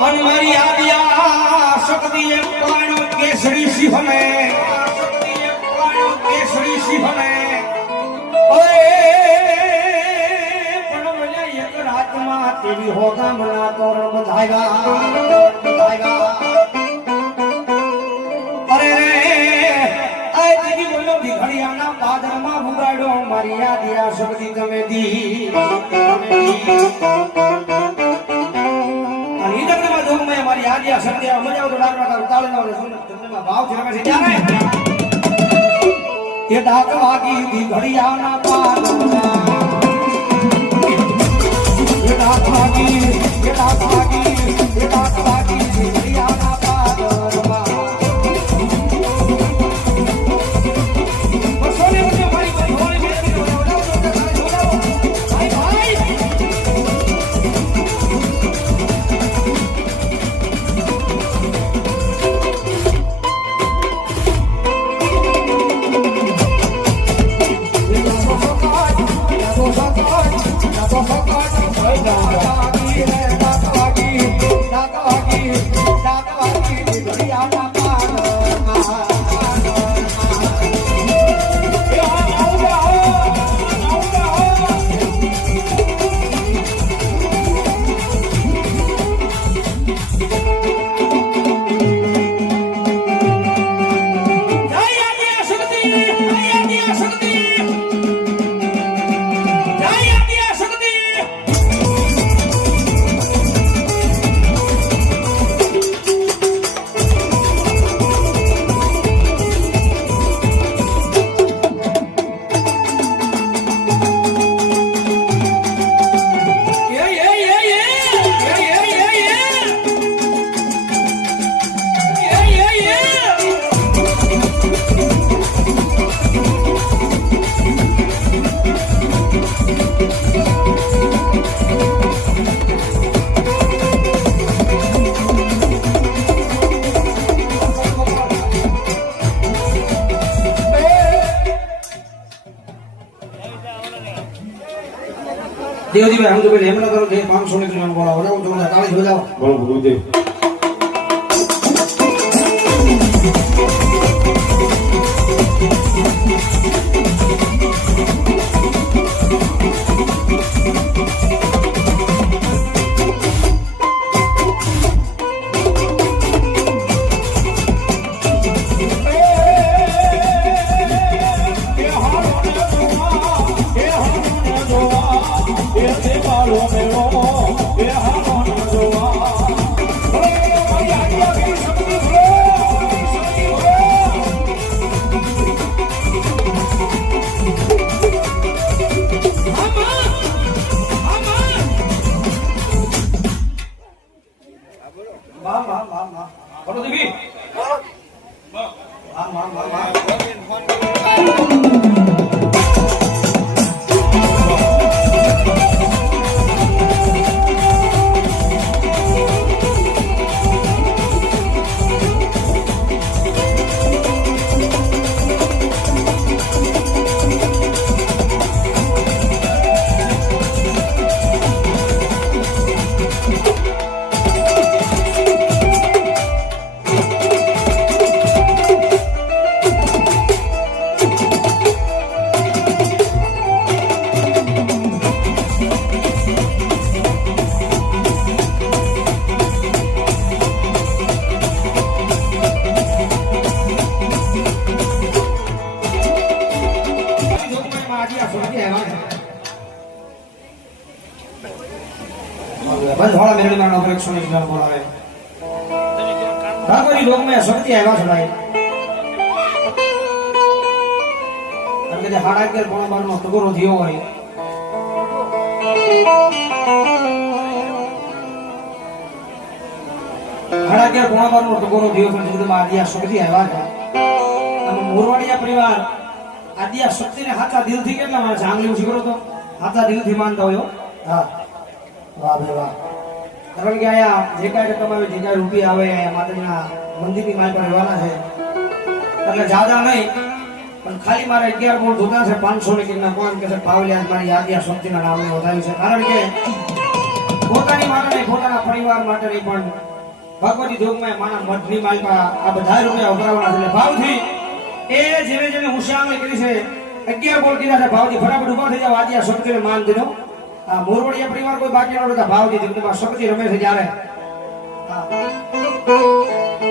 મારી આદ્યા શક્તિ પાણો કેસરી સિંહને કેસરી સિંહને પણ મને એક રાતમાં તેવી હોગા મના તોરણ બધાયગા અરે રે આ દીદી બોલો દીઘડિયાના પાદરમાં ઉગાડો મારી આદ્યા શક્તિ તમે દી મારી આદ્યા શક્તિ મજા આવતો ડાકરા ઉતાળી નો તમને ભાવ છે રમે છે ત્યારે એ ડાક વાગી દીઘડિયાના પાદરમાં એ ડાક વાગી દીઘડિયાના પાદરમાં બસોને વચ્ચે મારી ધોળી મેળવી ભાઈ ભાઈ देवजी भाई हम तो पहले हेमला करो थे 500 ने किलो बोला हो जाओ तो ताली हो जाओ बोलो गुरुदेव बंधवाड़ा मेरे में नौकरी 100 किलो बोला है कोई लोग में शक्ति आएगा छड़ाई अगर ये हाड़ा के बोला बार में तो को रोधियो वाली हाड़ा के बोला बार में तो को रोधियो फिर जिधर आदिया शक्ति आएगा हम मोरवाड़िया परिवार आदिया शक्ति ने हाथा दिल थी કેટલા મારા જાંગલી ઉછી કરો તો હાથા દિલ થી માનતા હોય હા વાહ ભાઈ વાહ કારણ કે આયા જે કાંઈ રકમ આવે જે કાંઈ રૂપિયા આવે માતાજીના મંદિરની માલ પર રહેવાના છે એટલે જ્યાદા નહીં પણ ખાલી મારે 11 બોલ ધોતા છે 500 ની કિંમત કોણ કે છે પાવલિયા મારી આદ્યા શક્તિના નામે વધાવી છે કારણ કે પોતાની માટે પોતાના પરિવાર માટે નહીં પણ ભગવતી જોગમાં માના મઢની માલપા આ બધા રૂપિયા ઉભરાવાના છે. ભાવથી એ જેને જેને હુશામણી કરી છે 11 બોલ કીધા છે. ભાવથી ફટાફટ ઉભા થઈ જાવ. આજે આ શક્તિને માન દેજો. આ મોરવાડિયા પરિવાર કોઈ બાકી ન રહેતા. ભાવથી જગદંબા શક્તિ રમે છે જ્યારે